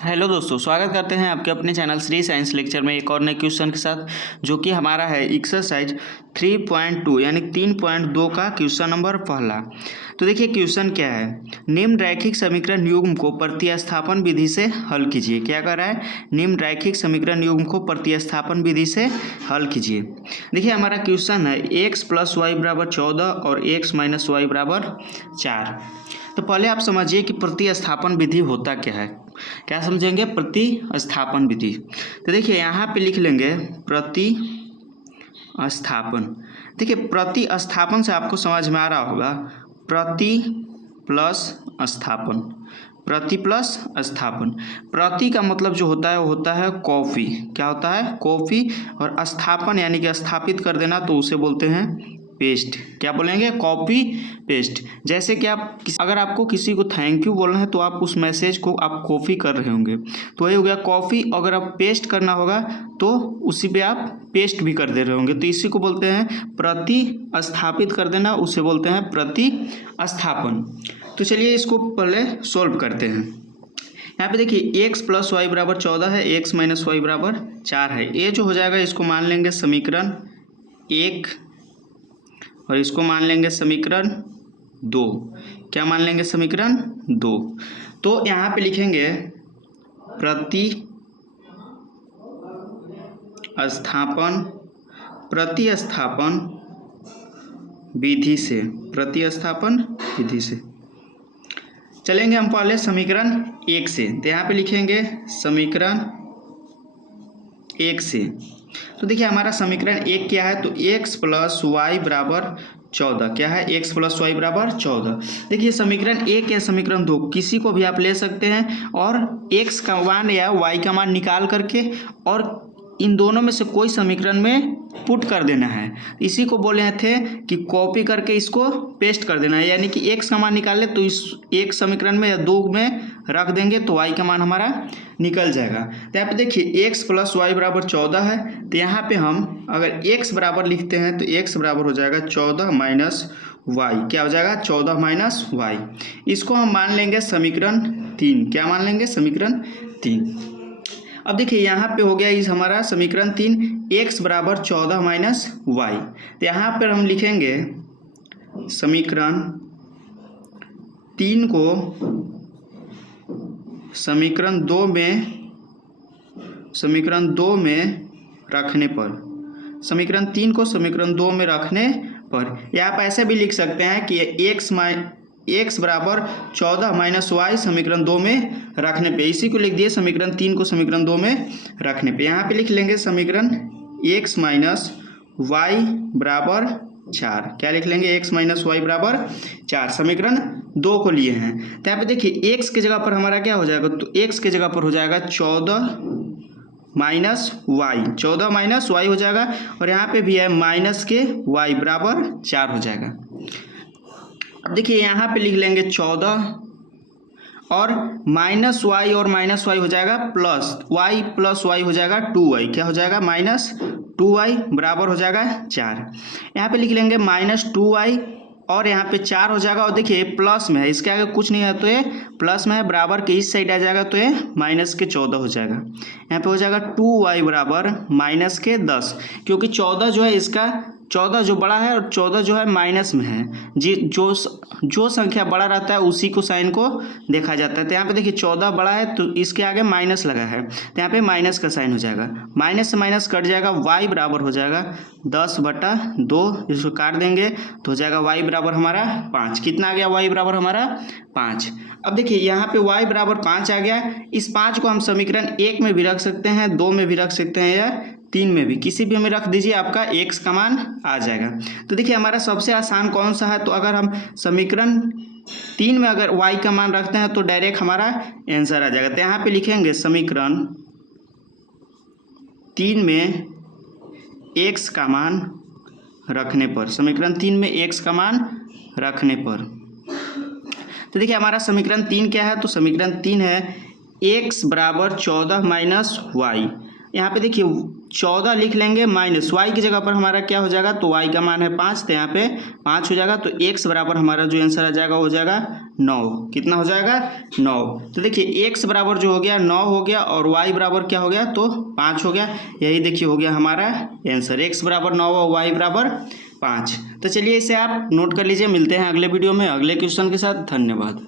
Hello दोस्तों, स्वागत करते हैं आपके अपने चैनल श्री साइंस लेक्चर में एक और नए क्वेश्चन के साथ, जो कि हमारा है एक्सरसाइज 3.2 यानी 3.2 का क्वेश्चन नंबर पहला। तो देखिए क्वेश्चन क्या है, निम्न रैखिक समीकरण युग्म को प्रतिस्थापन विधि से हल कीजिए। क्या कर रहा है, निम्न रैखिक समीकरण युग्म को प्रतिस्थापन विधि से हल कीजिए। देखिए हमारा क्वेश्चन है x + y = 14 और x - y = 4। तो पहले आप समझिए कि प्रतिस्थापन विधि होता क्या है। क्या समझेंगे, प्रतिस्थापन विधि। तो देखिए यहाँ पे लिख लेंगे प्रतिस्थापन। देखिए प्रतिस्थापन से आपको समझ में आ रहा होगा, प्रति प्लस स्थापन, प्रति प्लस स्थापन। प्रति का मतलब जो होता है वो होता है कॉपी। क्या होता है, कॉपी। और स्थापन यानी कि स्थापित कर देना, तो उसे बोलते हैं पेस्ट। क्या बोलेंगे, कॉपी पेस्ट। जैसे कि अगर आपको किसी को थैंक यू बोलना है तो आप उस मैसेज को आप कॉपी कर रहे होंगे, तो ये हो गया कॉपी। अगर आप पेस्ट करना होगा तो उसी पे आप पेस्ट भी कर दे रहे होंगे, तो इसी को बोलते हैं प्रतिस्थापित कर देना, उसे बोलते हैं प्रतिस्थापन। तो चलिए इसको पहले सोल्व करते हैं। यहाँ पे देखिए x + y = 14 है, x - y = 4 है। ये जो हो जाएगा इसको मान लेंगे समीकरण 1 और इसको मान लेंगे समीकरण 2। क्या मान लेंगे, समीकरण 2। तो यहाँ पे लिखेंगे प्रतिस्थापन विधि से, प्रतिस्थापन विधि से चलेंगे हम पहले समीकरण 1 से। तो यहाँ पे लिखेंगे समीकरण 1 से। तो देखिए हमारा समीकरण 1 क्या है, तो x + y = 14। क्या है, x + y = 14। देखिए समीकरण 1 या समीकरण 2 किसी को भी आप ले सकते हैं और x का मान या y का मान निकाल करके और इन दोनों में से कोई समीकरण में पुट कर देना है। इसी को बोले थे कि कॉपी करके इसको पेस्ट कर देना है, यानी कि x का मान निकाल ले तो इस एक समीकरण में या दो में रख देंगे तो y का मान हमारा निकल जाएगा। तो यहाँ पे देखिए x + y = 14 है, तो यहाँ पे हम अगर x बराबर लिखते हैं तो x बराबर हो जाएगा 14 - y। क्या हो जाएगा, 14 - y। इसको हम मान लेंगे समीकरण 3। क्या मान लेंगे, समीकरण 3। अब देखिए यहाँ पे हो गया इस हमारा समीकरण 3, x = 14 - y। तो यहाँ पर हम लिखेंगे समीकरण 3 को समीकरण 2 में रखने पर, समीकरण 3 को समीकरण 2 में रखने पर, या आप ऐसे भी लिख सकते हैं कि x बराबर 14 - y समीकरण 2 में रखने पे। इसी को लिख दिए समीकरण 3 को समीकरण 2 में रखने पे। यहाँ पे लिख लेंगे समीकरण x - y = 4। क्या लिख लेंगे, x - y = 4। समीकरण 2 को लिए हैं। तो यहाँ पे देखिए x की जगह पर हमारा क्या हो जाएगा, तो x की जगह पर हो जाएगा 14 - y, 14 - y हो जाएगा। और यहाँ पे भी है माइनस के y = 4 हो जाएगा। अब देखिए यहाँ पे लिख लेंगे 14 और -y और -y हो जाएगा प्लस y + y हो जाएगा 2y। क्या हो जाएगा, -2y बराबर हो जाएगा 4। यहाँ पे लिख लेंगे -2y और यहाँ पे 4 हो जाएगा। और देखिए प्लस में है, इसके आगे कुछ नहीं है तो ये प्लस में है, बराबर के इस साइड आ जाएगा तो ये -14 हो जाएगा। यहाँ पे हो जाएगा 2y = -10, क्योंकि 14 जो है इसका 14 जो बड़ा है और 14 जो है माइनस में है। जो संख्या बड़ा रहता है उसी को साइन को देखा जाता है। तो यहाँ पे देखिए 14 बड़ा है तो इसके आगे माइनस लगा है, तो यहाँ पे माइनस का साइन हो जाएगा। माइनस से माइनस कट जाएगा, y बराबर हो जाएगा 10/2। इसको काट देंगे तो हो जाएगा y बराबर हमारा 5। कितना आ गया, y बराबर हमारा 5। अब देखिए यहाँ पे y बराबर 5 आ गया। इस 5 को हम समीकरण 1 में भी रख सकते हैं, 2 में भी रख सकते हैं या 3 में भी, किसी भी में रख दीजिए, आपका x का मान आ जाएगा। तो देखिए हमारा सबसे आसान कौन सा है, तो अगर हम समीकरण 3 में अगर y का मान रखते हैं तो डायरेक्ट हमारा आंसर आ जाएगा। तो यहाँ पे लिखेंगे समीकरण 3 में x का मान रखने पर, समीकरण 3 में x का मान रखने पर। तो देखिए हमारा समीकरण 3 क्या है, तो समीकरण 3 है x = 14 - y। यहाँ पे देखिए 14 लिख लेंगे माइनस वाई की जगह पर हमारा क्या हो जाएगा, तो वाई का मान है 5, तो यहाँ पे 5 हो जाएगा। तो x बराबर हमारा जो आंसर आ जाएगा हो जाएगा 9। कितना हो जाएगा, 9। तो देखिए x बराबर जो हो गया 9 हो गया और y बराबर क्या हो गया, तो 5 हो गया। यही देखिए हो गया हमारा आंसर, x बराबर 9 और y बराबर 5। तो चलिए इसे आप नोट कर लीजिए। मिलते हैं अगले वीडियो में अगले क्वेश्चन के साथ। धन्यवाद।